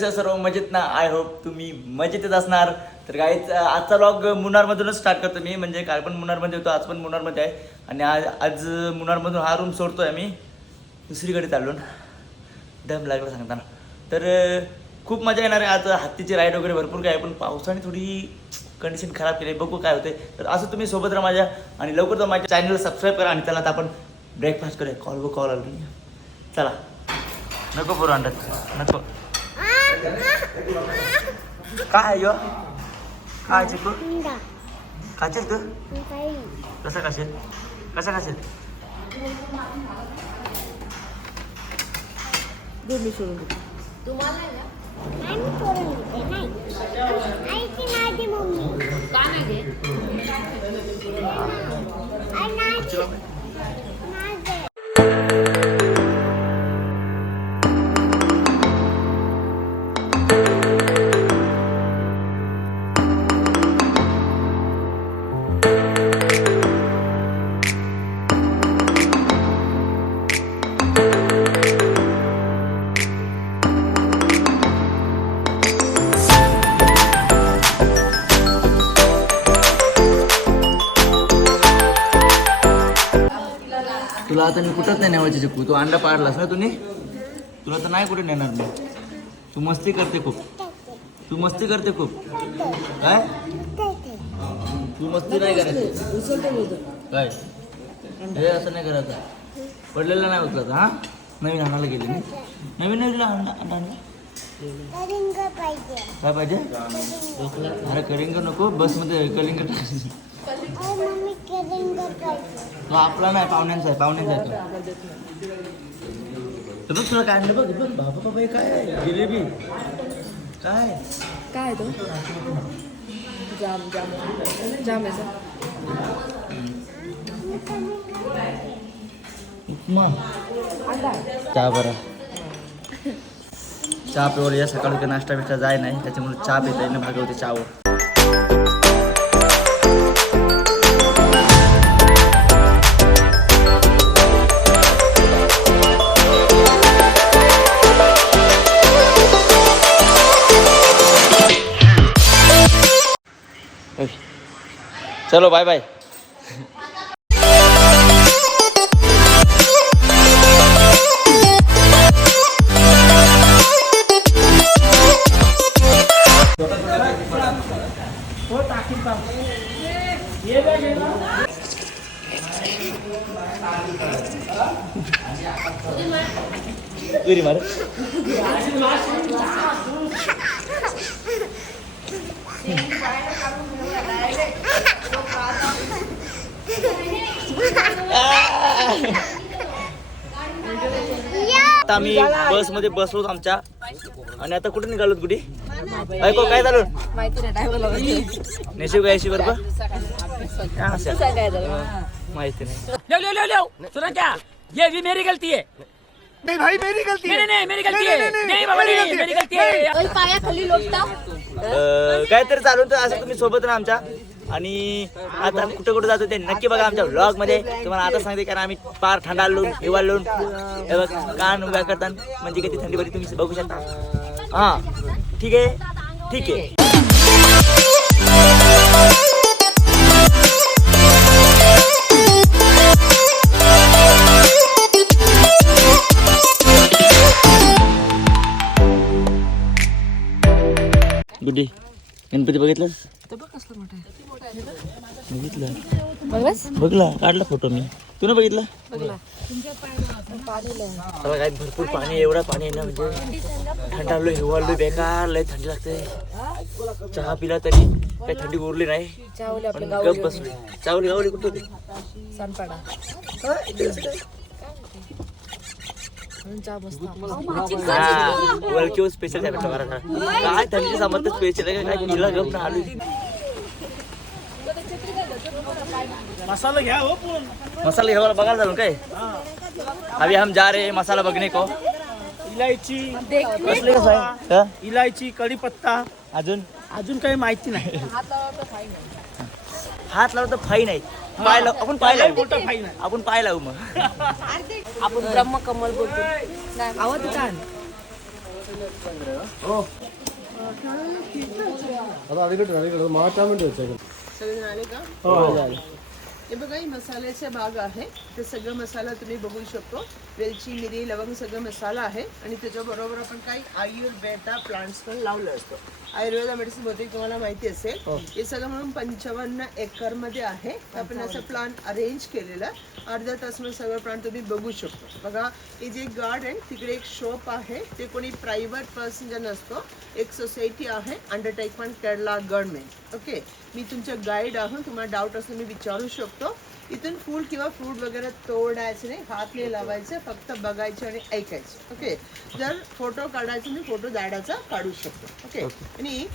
कसे सर्व मजेत ना. आय होप तुम्ही मजेतच असणार. तर गाईज आजचा व्लॉग मुन्नारमधूनच स्टार्ट करतो मी. म्हणजे काल पण मुन्नारमध्ये होतो, आज पण मुन्नारमध्ये आहे. आणि आज मुन्नारमधून हा रूम सोडतोय आम्ही, दुसरीकडे चाललो. दम लागला सांगताना. तर खूप मजा येणार आहे आज. हत्तीची राईड वगैरे भरपूर काय, पण पावसाने थोडी कंडिशन खराब केली. बघू काय होते. तर असं तुम्ही सोबत राहा माझ्या, आणि लवकर तर माझ्या चॅनलला सबस्क्राईब करा. आणि त्याला आता आपण ब्रेकफास्ट करूया. कॉल आलो. चला. नको पोरं अंडा नको. काय यो काय चिकू खाशील तू? कसा खाशील? तुला आता मी कुठंच नाही नेवायची चिकू. तू अंडा पाडलास ना तुम्ही. तुला तर नाही कुठे नेणार मी. तू मस्ती करते खूप. काय तू मस्ती नाही करायची काय. हे असं नाही करायचं. पडलेलं नाही उचलायचं. हा नवीन आणायला गेले मी. नवीन अंडा काय पाहिजे. अरे कलिंग नको, बसमध्ये कलिंग टाकायचं. तो आपला नाही, पाहुण्यांचा आहे तो. तुला काय आणलं बघ बाबा काय जिलेबी काय तो जाम उपमा चहा. बरं चहा पिवळ या सकाळी नाश्ता बिष्टा जाय नाही, त्याच्यामुळे चहा पिता येणं भागवते चहावर. चलो बाय बाय. मार आता आम्ही बस मध्ये बसलो आमच्या, आणि आता कुठे निघालो कुठे ऐको काय झालं नेशिव काय बरोबर माहिती नाही. सुना क्या ये भी मेरी गलती है. नहीं भाई मेरी गलती है. नहीं मेरी गलती है. नहीं बाबा नहीं मेरी गलती है. पाया खाली लोटता काहीतरी चालून तर असं तुम्ही सोबत राहा आमच्या. आणि आता कुठे जातो ते नक्की बघा आमच्या व्लॉग मध्ये. तुम्हाला आता सांगते, कारण आम्ही पार थंडाळलो हिवाळलो. हे बघ कान उभ्या करतात म्हणजे किती थंडी बरी तुम्ही बघू शकता. हा ठीक आहे. गुड्डी गणपती बघितलास? बघला काढला फोटो मी. तू ना बघितला? काय भरपूर पाणी, एवढा पाणी आहे ना, म्हणजे थंडाळलो हिवाळलो बेकार लय थंडी लागते. चहा पिला तरी काही थंडी उरली नाही. गप बसली. चावली गावली कुठं होती? वळकीवर स्पेशल आहे काय थंडी सामान तर स्पेशल आहे काय पिला गप ना आलू. मसाला घ्या हो. मसाला घ्यावा बघायला जाऊन काय. अभी हम जा रहे हैं मसाला बघने को. इलायची कसले कसं आहे? इलायची कढीपत्ता अजून काही माहिती नाही. हात लावलं तर फाईन आहे. पाय लावू आपण, पाय लावू मोठा फाईन आहे. आपण, पाय लावू मग. आपण ब्रह्मकमल बोलतो आवाज छान. सगळे आले का? हे बघा ही मसाल्याचा भाग आहे. ते सगळं मसाला तुम्ही बघू शकतो. वेलची, मिरी, लवंग सगळं मसाला आहे आणि त्याच्याबरोबर आपण काही आयुर्वेदा प्लांट्स पण लावलं असतो. आयुर्वेदा मेडिसिन बहुतेक तुम्हाला माहिती असेल. हे सगळं म्हणून 55 एकर मध्ये आहे. आपण असं प्लान अरेंज केलेलं. अर्ध्या तासमध्ये सगळं प्लांट तुम्ही बघू शकतो. बघा हे जे गार्डन तिकडे एक शॉप आहे. ते कोणी प्रायव्हेट पर्सन जे नसतो, एक सोसायटी आहे अंडरटेकमेंट केरला गव्हर्नमेंट. ओके, मी तुमचं गाईड आहे. तुम्हाला डाऊट असेल मी विचारू शकतो. इथून फूल किंवा फ्रूट वगैरे तोडायचं नाही, हात नाही लावायचं, फक्त बघायचं आणि ऐकायचं. ओके, जर फोटो काढायचा मी फोटो झाडाचा काढू शकतो. ओके, आणि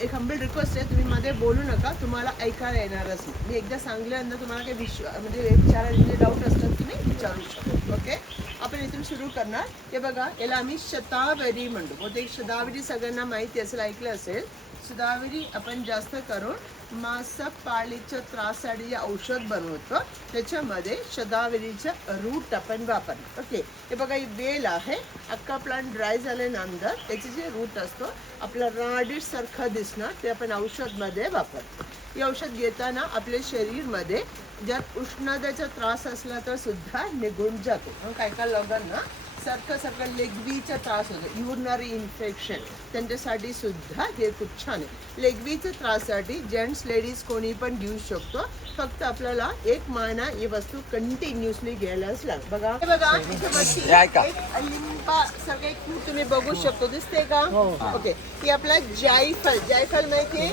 एक हंबल रिक्वेस्ट आहे, तुम्ही मध्ये बोलू नका, तुम्हाला ऐकायला येणारच नाही. मी एकदा सांगल्यानंतर तुम्हाला काही म्हणजे विचारायचे डाऊट असतात की नाही विचारू शकतो. ओके, आपण इथून सुरू करणार. हे बघा, याला आम्ही शतावरी म्हणतो. बहुतेक शतावरी सगळ्यांना माहिती असेल, ऐकलं असेल. शतावरी आपण जास्त करून मासपाळीच्या त्रासासाठी जे औषध बनवतो त्याच्यामध्ये शतावरीचं रूट आपण वापरतो. ओके, हे बघा ही वेल आहे. अख्खा प्लांट ड्राय झाल्यानंतर त्याचे जे रूट असतो आपला राडीश सारखं दिसणार, ते आपण औषधमध्ये वापरतो. हे औषध घेताना आपल्या शरीरमध्ये जर उष्णतेचा त्रास असला तर सुद्धा निघून जातो. मग काय काय लोकांना सारखं लेगवीचा त्रास होतो, युरिनरी इन्फेक्शन, त्यांच्यासाठी सुद्धा हे खूप छान आहे. लेगवीच्या त्राससाठी जेंट्स लेडीज कोणी पण घेऊ शकतो. फक्त आपल्याला 1 महिना ही वस्तू कंटिन्युअसली घ्यायलाच लागते. बघा हे बघा, इथे वरती एक लिंबा सारखं एक फ्रूट तुम्ही बघू शकतो, दिसते का? ओके, ही आपला जायफळ. जायफळ माहितीये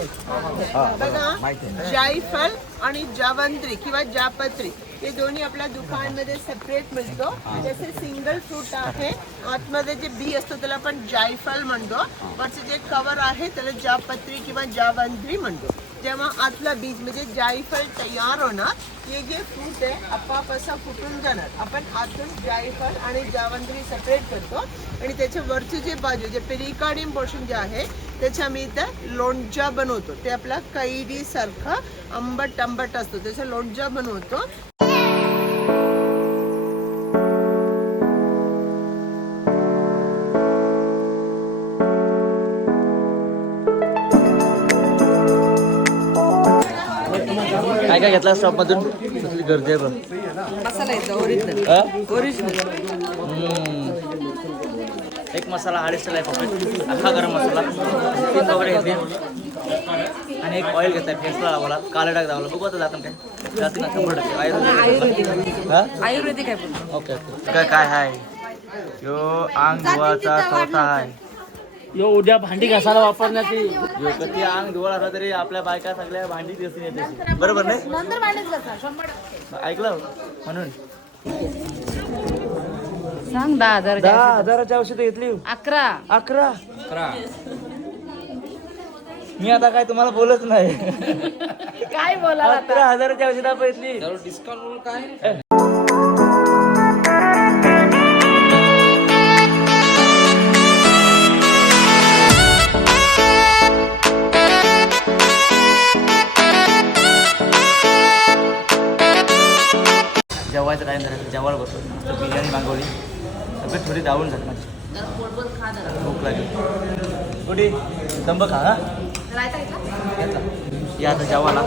बघा, जायफळ आणि जावंत्री किंवा जापत्री हे दोन्ही आपल्या दुकानमध्ये सेपरेट मिळतो. जसे सिंगल फ्रूट आहे, आतमध्ये जे बी असतो त्याला आपण जायफळ म्हणतो, वरचे जे कवर आहे त्याला जापत्री किंवा जावंत्री म्हणतो. जेव्हा आतला बीज म्हणजे जायफळ तयार होणार, हे जे फ्रूट आहे आपाप असा फुटून जाणार. आपण आतून जायफळ आणि जावंत्री सेपरेट करतो आणि त्याच्या वरचे जे बाजू जे पेरिकार्डियम पोर्शन जे आहे त्याच्या आम्ही इथं लोणचं बनवतो. ते आपला कैरी सारखं आंबट असतो, त्याचं लोणचं बनवतो. काय काय घेतला शॉप मधून? कसली गर्दी आहे बघ. मसाला येतो ओरिजिनल. एक मसाला 250 आहे पॉकेट, अख्खा गरम मसाला 3 वगैरे घेतले आणि एक ऑइल घेत आहे फेसला लावायला, काला टाक दावला. बघू आता जातं काय जातं ना 100%. आयुर्वेदिक आहे. Okay okay. काय आहे यो अंग धुवाचा चौथा आहे. यो उद्या भांडी घासायला वापरण्याची. यो कधी अंग धुवा आला तरी आपल्या बायका सगळ्या भांडी दिसून येते, बरोबर नाही? ऐकलं म्हणून सांग 10,000. 10,000ची औषधं घेतली. 11. मी आता काय तुम्हाला बोलत नाही. काय बोला 11,000ची औषधं आपण घेतली. डिस्काउंट काय? जेवायचं टाइम झाला, जेवायला बसलो. मस्त बिर्याणी मागवली. तब्येत थोडी डाऊन झाली माझी, भूक लागली. थोडी दंब खा हा. या आता जेवायला.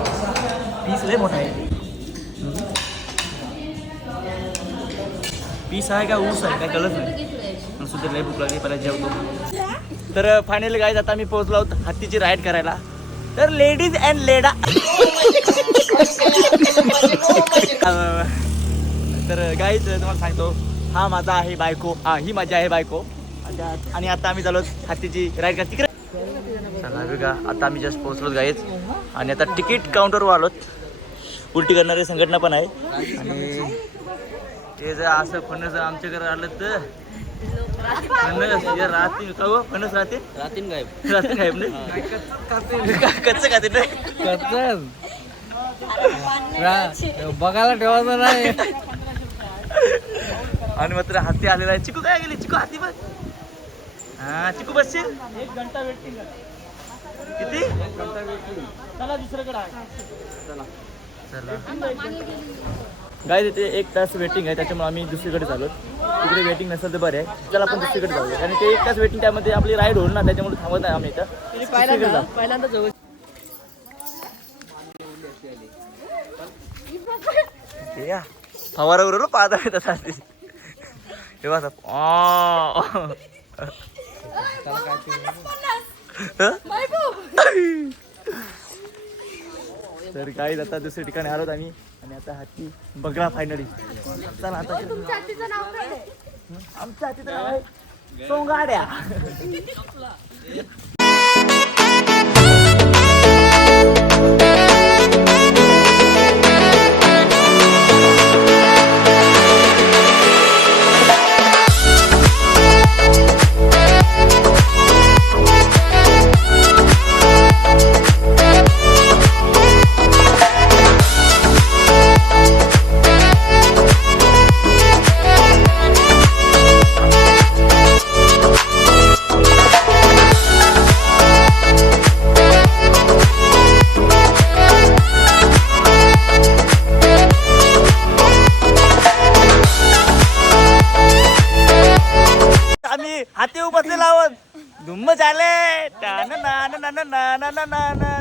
पीस लय मोठा आहे. पीस आहे का ऊस आहे काय कळत नाही. मला सुद्धा लय भूक लागली, पहिला जेवतो. तर फायनली गाईज आता मी पोहोचलो आहोत हत्तीची राईड करायला. तर लेडीज अँड लेडा तर गाईज तुम्हाला सांगतो, हा माझा आहे बायको, हा ही माझी आहे बायको. आणि आता आम्ही झालो हत्तीची राईड करा तिकडे. चला बघा, आता आम्ही जस्ट पोहोचलो गाईज आणि आता तिकीट काउंटरवर आलोत. उलटी करणारी संघटना पण आहे. आणि ते जर असं फणस आमच्याकडे आलं तर फणस राहतील का हो? फणस राहतील गायब नाही. कच्चं खाते बघायला ठेवायचं नाही. आणि मात्र हत्ती आलेला आहे. चिकू काय गेली? चिकू हाती बघ. हा चिकू बसशील. 1 घंटा वेटिंग. किती? 1 घंटा वेटिंग. चला दुसरीकडे आहे. चला काय तिथे 1 तास वेटिंग आहे, त्याच्यामुळे आम्ही दुसरीकडे चाललो. तिकडे वेटिंग नसेल तर बरं आहे, चला आपण दुसरीकडे जाऊया. आणि ते 1 तास वेटिंग त्यामध्ये आपली राईड होईल ना, त्याच्यामुळे थांबत आहे आम्ही इथं. दुसरीकडे जाऊ. पहिल्यांदा जवळ फवारावर पाहता तसा तेव्हा तर काही आता दुसऱ्या ठिकाणी आलोत आम्ही. आणि आता हत्ती बघला फायनली. चला आता आमच्या हत्तीचं नाव आहे सोंगाड्या. आम्ही हाती बसले लावत धुम्म झाले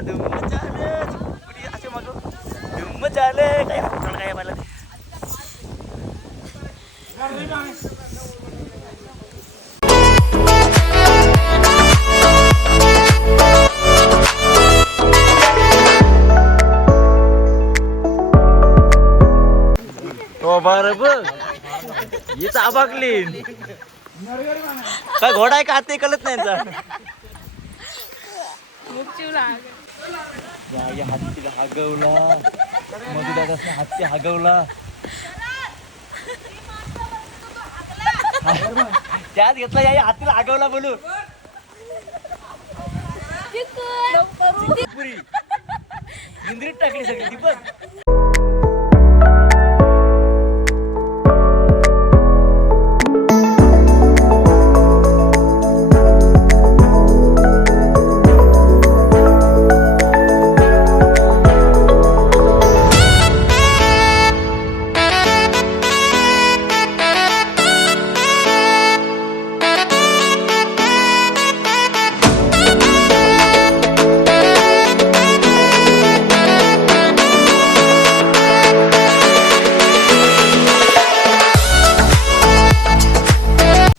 धुम्म झाले असे मग धुम्म झाले काय काय मला बरोबर येत आबागली काय घोडा आहे का हाती कळत नाही हत्तीला हागवला मधुदादा हत्ती हागवला त्यात घेतला या हातीला हागवला बोलू पुरी इंद्रीत टाकली सगळी दीपक.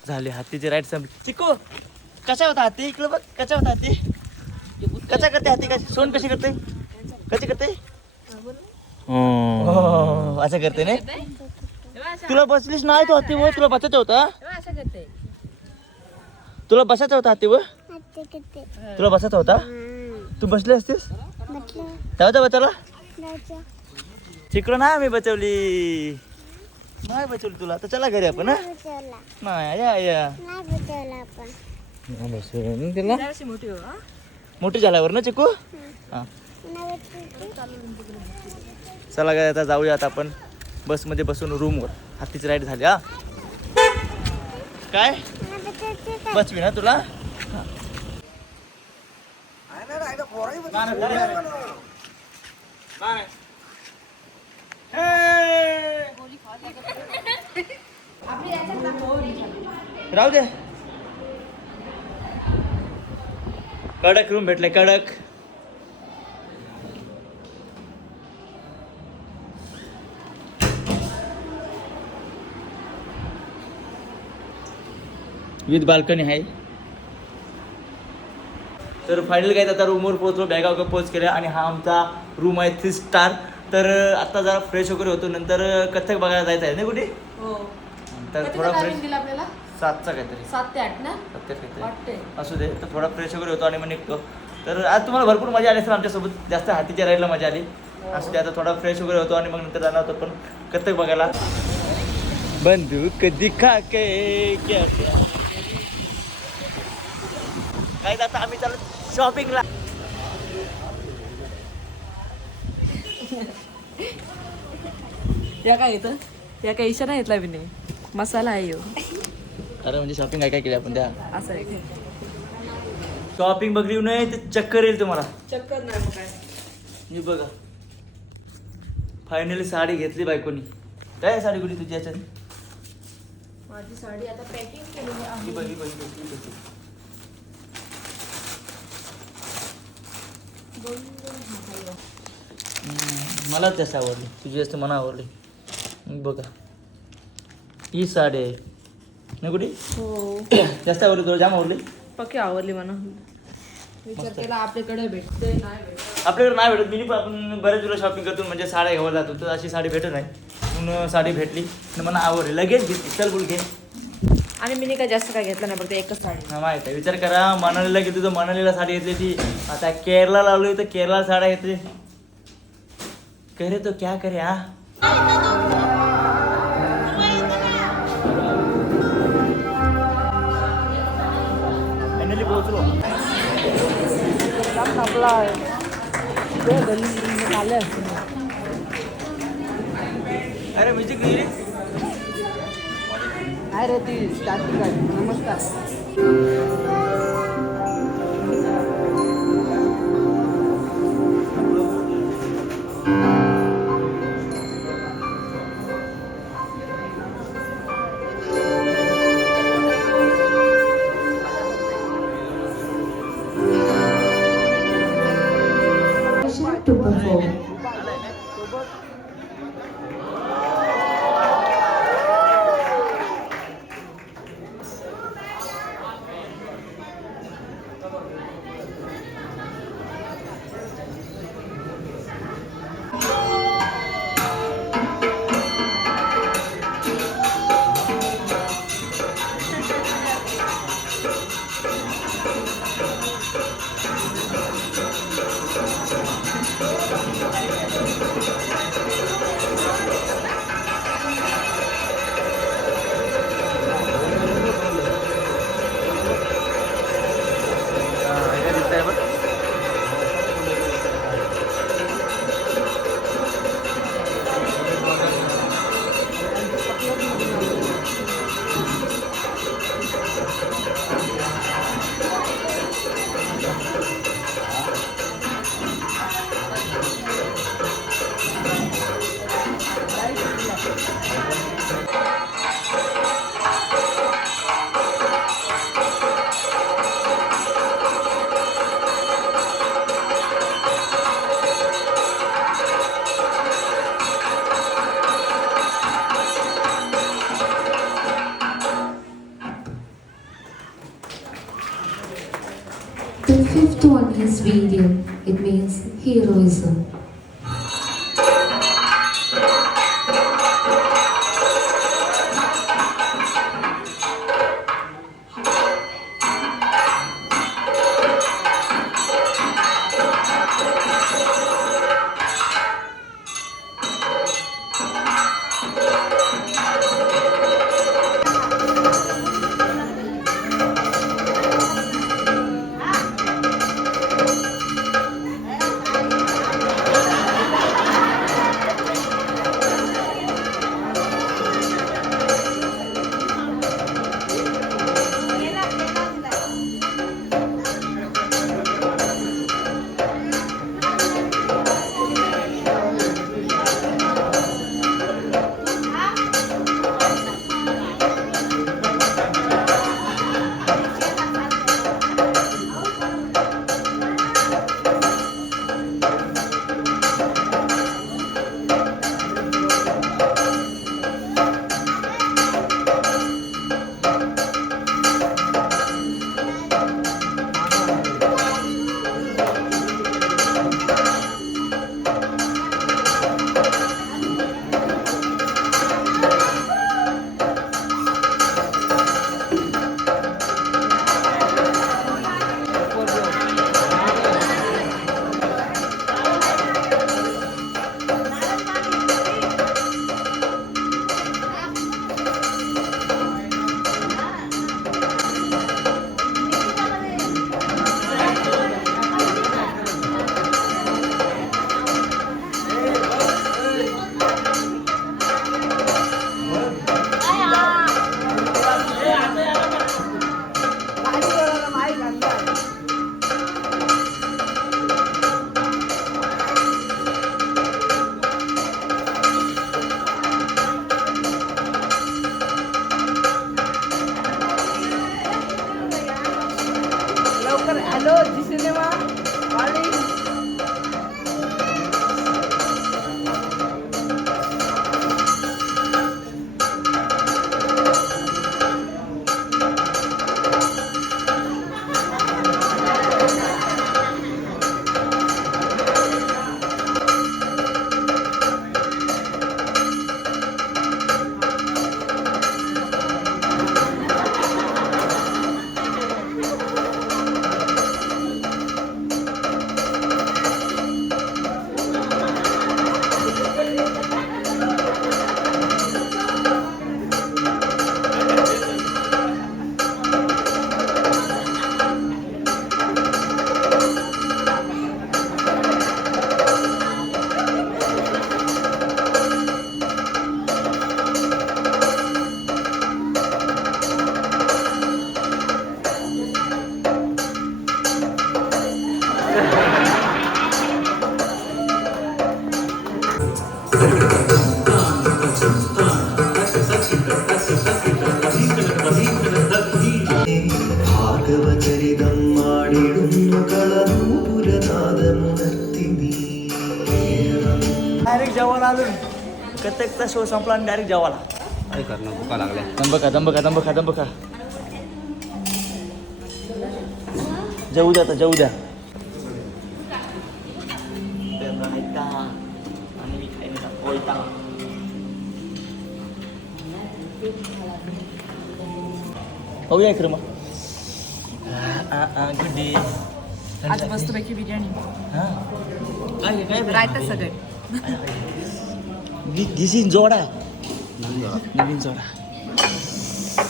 झाले हत्तीची राईड संपली. चिकू कशा होता हत्ती इकडे बघ कशा होता हत्ती कशा करते हत्ती कशी सोन कशी करते कशी करते असं करते नाही. तुला बसलीस नाही तो हत्ती वर तुला बसायचा होता तुला बसायचा होता हत्ती वर तुला बसायचा होता तू बसली असतीस तेव्हा बचावला चिकलो ना मी बचवली नाही बचवली तुला तर चला घरी आपण नाही या या तिला मोठी झाल्यावर ना चिकू हा चला काय आता जाऊया आता आपण बसमध्ये बसून रूमवर हत्तीची राईड झाली. हा काय बसवी ना तुला राहू दे. कडक रूम भेटले कडक. विथ बाल्कनी आहे. तर फायनल काय आता रूमवर पोहोचलो बॅगा वगैरे पोच केल्या आणि हा आमचा रूम आहे 3 स्टार. तर आता जरा फ्रेश वगैरे होतो नंतर कथक बघायला जायचं आहे ना कुठे तर थोडा फ्रेश 7चा काहीतरी 7 ते 8 ना 7 काहीतरी असू दे. तर थोडा फ्रेश वगैरे होतो आणि मग निघतो. तर आज तुम्हाला भरपूर मजा आली असेल आमच्यासोबत जास्त हातीच्या राईडला मजा आली असू दे. आता थोडा फ्रेश वगैरे होतो आणि मग नंतर जाणार होतो पण कथक बघायला. बंदूक दिखा के क्या काय आता आम्ही चालू शॉपिंगला. त्या काय येतं त्या काही इशारा घेतला मी मसाला आहे अरे म्हणजे शॉपिंग काय काय केली आपण त्या असं आहे शॉपिंग बघली नाही तर चक्कर येईल तुम्हाला. चक्कर नाही मग काय मी बघा फायनली साडी घेतली बायकोनी काय आहे साडी कुठे तुझी याच्यात? माझी साडी आता पॅकिंग केलेली आहे. ही बघ, ही बघ, ही बघ, ही बघ. मला जास्त आवडली, तुझी जास्त मला आवडली. बघा ही साडी आहे ना कुठे हो जास्त आवडली तुला? जाम आवडली. पक्की आवडली मला. विचार केला आपल्याकडे भेटते नाही भेटत. आपल्याकडे नाही भेटत. मी पण आपण बऱ्याच वेळा शॉपिंग करतो म्हणजे साड्या घ्यायला जातो, तर अशी साडी भेटत नाही. म्हणून साडी भेटली आणि मला आवडली. लगेच घेतली. चल बोल घे. आणि मी काय जास्त काय घेतलं नाही, फक्त एकच साडी. हा माहित आहे. विचार करा, मनालीला गेली तर मनालीला साडी घेतली ती. आता केरला लावली तर केरला साड्या घेतली. करे तो क्या करे हा. फायनली पोहोचलो. आपला आले असते. अरे म्युझिक नाही रे. काय रे ती स्टार्टिंग आहे. नमस्कार. to perform. The fifth one is video. It means heroism. कथकचा शो संपला आणि डायरेक्ट जेवायला. काय करणार, भुका लागल्या. दंब खा. जेवू द्या आता, जेवू द्या. आणि मी खाईन आता पोयता. होऊया इकडे मग. Good day. आज मस्तपैकी बिर्याणी काय राहतात सगळे. दिस इज जोडा, नवीन जोडा.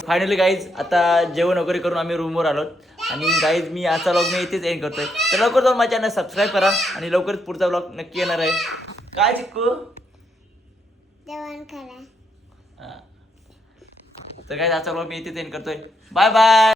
फायनली गाईज आता जेवण वगैरे करून आम्ही रूमवर आलो. आणि गाईज मी आजचा व्लॉग मी इथेच एंड करतोय. तर लवकर जाऊन माझ्या चॅनल सबस्क्राईब करा आणि लवकरच पुढचा व्लॉग नक्की येणार आहे. काय चिक्कू जेवण करा. तर गाईज आजचा व्लॉग मी इथेच एंड करतोय. Bye bye.